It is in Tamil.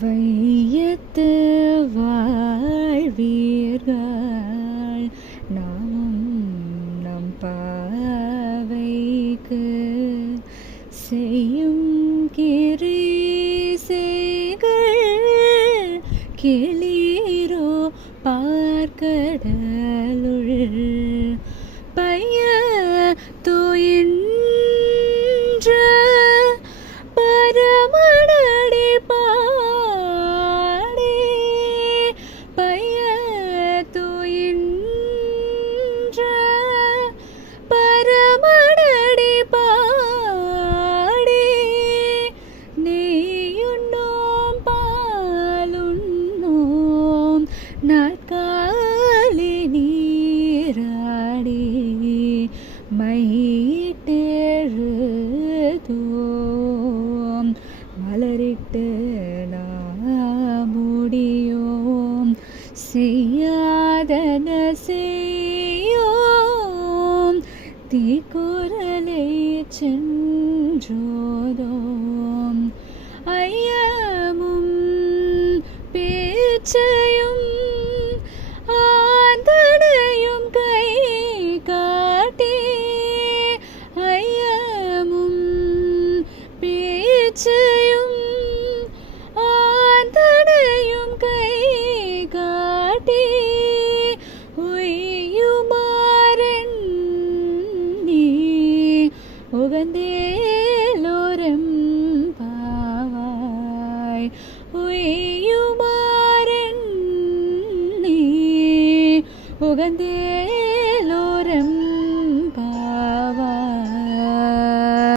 வையத்து வாழ்வீர்கள். நாமும் நம் பாவைக்கு செய்யும் கிரீசைகள் கிளீரோ பார்க்கடலுள். மையிட்டெழுதோம் மலரிட்டு முடியோம். செய்யாதன செய்யோம் தீக்குரலை சென்றோதோம். ஐயமும் பேச்சை കാഴ്ചയും ആന്തണയും കൈകാട്ടി ഉയ്യുമാരൻ നീ ഉകന്തേലോരം പാവായ്. ഉയ്യുമാരൻ നീ ഉകന്തേലോരം